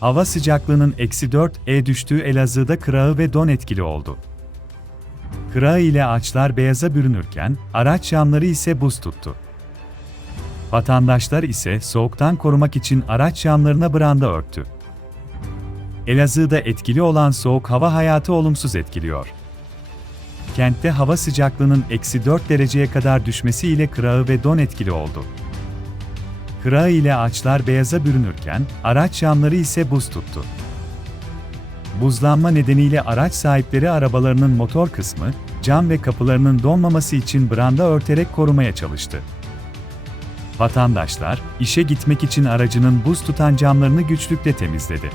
Hava sıcaklığının eksi 4'e düştüğü Elazığ'da kırağı ve don etkili oldu. Kırağı ile ağaçlar beyaza bürünürken, araç camları ise buz tuttu. Vatandaşlar ise soğuktan korumak için araç camlarına branda örttü. Elazığ'da etkili olan soğuk hava hayatı olumsuz etkiliyor. Kentte hava sıcaklığının eksi 4 dereceye kadar düşmesiyle kırağı ve don etkili oldu. Kırağı ile ağaçlar beyaza bürünürken, araç camları ise buz tuttu. Buzlanma nedeniyle araç sahipleri arabalarının motor kısmı, cam ve kapılarının donmaması için branda örterek korumaya çalıştı. Vatandaşlar, işe gitmek için aracının buz tutan camlarını güçlükle temizledi.